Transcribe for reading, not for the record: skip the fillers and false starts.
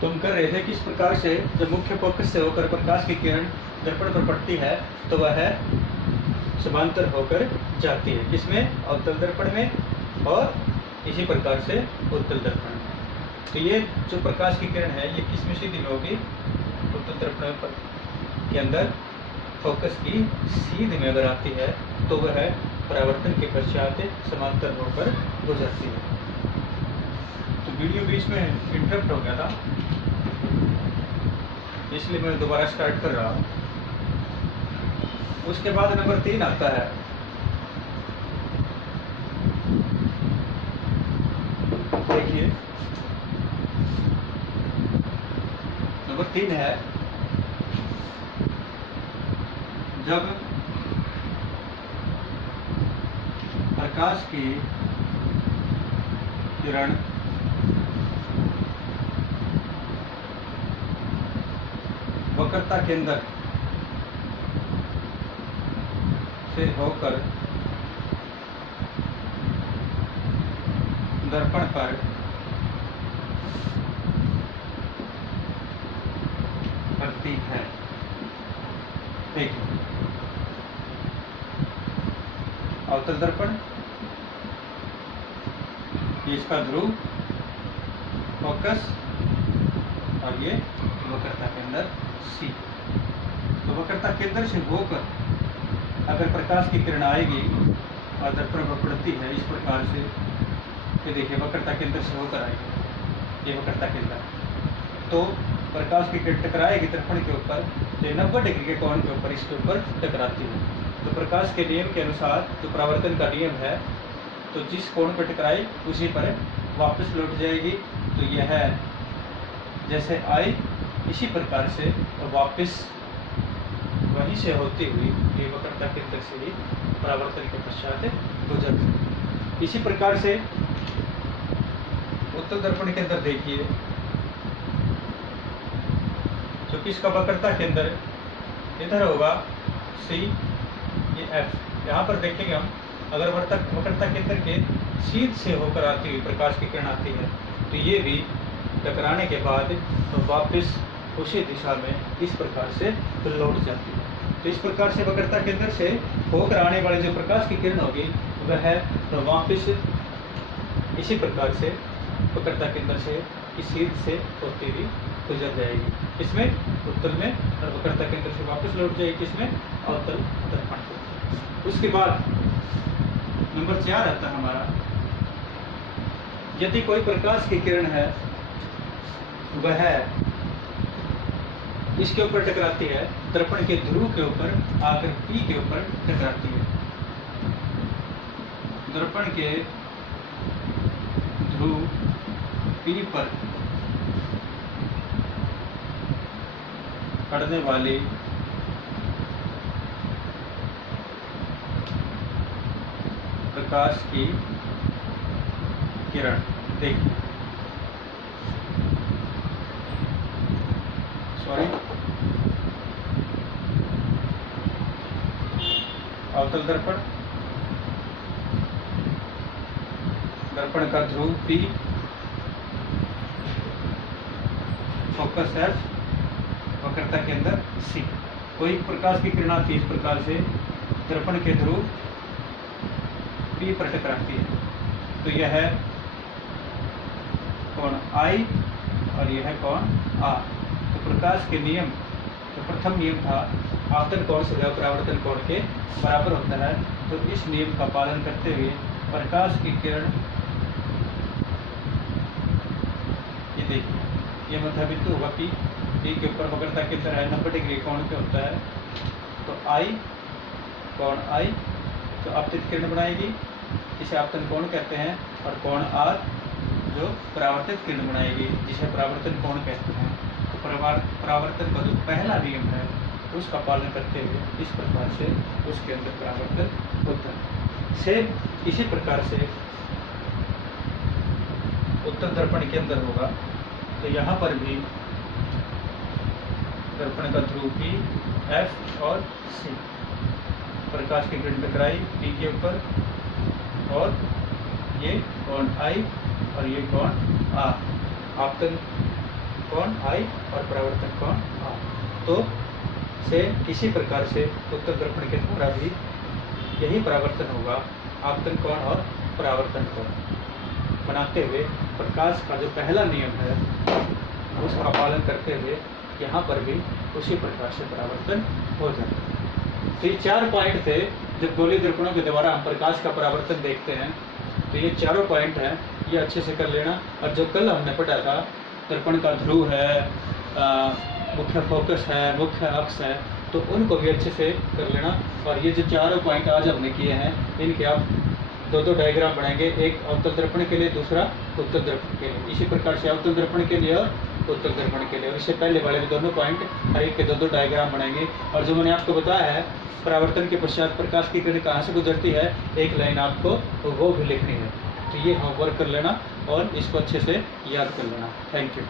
तुम कर रहे थे किस प्रकार से जब मुख्य फोकस से होकर प्रकाश की किरण दर्पण पर पड़ती है तो वह समांतर होकर जाती है, किसमें? अवतल दर्पण में और इसी प्रकार से उत्तल दर्पण में। तो ये जो प्रकाश की किरण है ये किसमें सीधी होगी? उत्तल दर्पण के अंदर फोकस की सीध में अगर आती है तो वह परावर्तन के पश्चात समांतर होकर गुजरती है। तो वीडियो बीच में इंटरप्ट हो गया था, इसलिए मैं दोबारा स्टार्ट कर रहा हूँ। उसके बाद नंबर 3 आता है। देखिए नंबर 3 है जब प्रकाश की किरण वक्रता केंद्र से होकर दर्पण पर पड़ती है। देखिए अवतल दर्पण, ये इसका ध्रुव फोकस और ये वक्रता केंद्र सी। तो वक्रता केंद्र से होकर अगर प्रकाश की किरण आएगी और दर्पण पर पड़ती है इस प्रकार से, ये देखिए वक्रता केंद्र से होकर आएगी, ये वक्रता केंद्र, तो प्रकाश की किरण टकराएगी दर्पण के ऊपर, तो 90 डिग्री के कोण के ऊपर इसके ऊपर टकराती है। तो प्रकाश के नियम के अनुसार जो परावर्तन का नियम है, तो जिस कोण पर टकराई उसी पर वापस लौट जाएगी। तो यह जैसे आई इसी प्रकार से वापस वहीं से होती हुई ये वक्रता केंद्र से ही परावर्तन के पश्चात गुजरती। इसी प्रकार से उत्तल दर्पण के अंदर देखिए, क्योंकि इसका वक्रता केंद्र इधर होगा सी, ये एफ। यहाँ पर देखेंगे हम, अगर वक्रता केंद्र के सीध से होकर आती हुई प्रकाश की किरण आती है तो ये भी टकराने के बाद तो वापस उसी दिशा में इस प्रकार से लौट जाती है। तो इस प्रकार से वक्रता केंद्र से होकर आने वाली जो प्रकाश की किरण होगी वह तो वापस इसी प्रकार से वक्रता केंद्र से इस सीध से होती हुई गुजर जाएगी इसमें उत्तल में, और वक्रता केंद्र से वापस लौट जाएगी इसमें अवतल दर्पण। उसके बाद नंबर 4 आता है हमारा, यदि कोई प्रकाश की किरण है वह इसके ऊपर टकराती है, दर्पण के ध्रुव के ऊपर आकर P के ऊपर टकराती है, दर्पण के ध्रुव P पर पड़ने वाली प्रकाश की किरण, देखिए अवतल दर्पण, दर्पण का ध्रुव P, फोकस F, वक्रता केंद्र C। कोई प्रकाश की किरण आती है इस प्रकार से, दर्पण के ध्रुव P पर टकराती है, तो यह है कोण I और यह है कोण R। तो प्रकाश के नियम, तो प्रथम नियम था आपतन कोण सदैव परावर्तन कोण के बराबर होता है, तो इस नियम का पालन करते हुए प्रकाश की किरण, ये देखिए ये मध्य बिंदु होगा P के ऊपर वक्रता केंद्र है 90 डिग्री कोण पे होता है, तो I कोण I जो आपतित किरण बनाएगी जिसे आपतन कोण कहते हैं, और कोण R जो परावर्तित किरण बनाएगी जिसे परावर्तन कोण कहते हैं। तो परावर्तन का जो पहला नियम है उसका पालन करते हुए इस प्रकार से उसके अंदर परावर्तन होता है। सेम इसी प्रकार से उत्तल दर्पण के अंदर होगा, तो यहाँ पर भी दर्पण का ध्रुव P, F और C, प्रकाश की किरण टकराई P के ऊपर, और ये कोण I और ये कोण R, आपतन कोण I और परावर्तन कोण R। तो से किसी प्रकार से उत्तर दर्पण के द्वारा भी यही परावर्तन होगा, आपतन कोण और परावर्तन कोण बनाते हुए प्रकाश का जो पहला नियम है उसका पालन करते हुए यहाँ पर भी उसी प्रकार से परावर्तन हो जाता है। तो ये 4 पॉइंट थे जब गोलीय दर्पणों के द्वारा हम प्रकाश का परावर्तन देखते हैं। तो ये चारों पॉइंट हैं, ये अच्छे से कर लेना। और जो कल हमने पढ़ा था दर्पण का ध्रुव है, मुख्य फोकस है, मुख्य अक्ष है, तो उनको भी अच्छे से कर लेना। और ये जो चारों पॉइंट आज हमने किए हैं इनके आप 2-2 डायग्राम बनाएंगे, एक अवतल दर्पण के लिए, दूसरा उत्तल दर्पण के लिए। इसी प्रकार से अवतल दर्पण के लिए और उत्तल दर्पण के लिए, और इससे पहले वाले भी दोनों पॉइंट हर एक के 2-2 डायग्राम बनाएंगे। और जो मैंने आपको बताया है परावर्तन के पश्चात प्रकाश की किरण कहाँ से गुजरती है, एक लाइन आपको वो भी लिखनी है। तो ये होमवर्क कर लेना और इसको अच्छे से याद कर लेना। Thank you.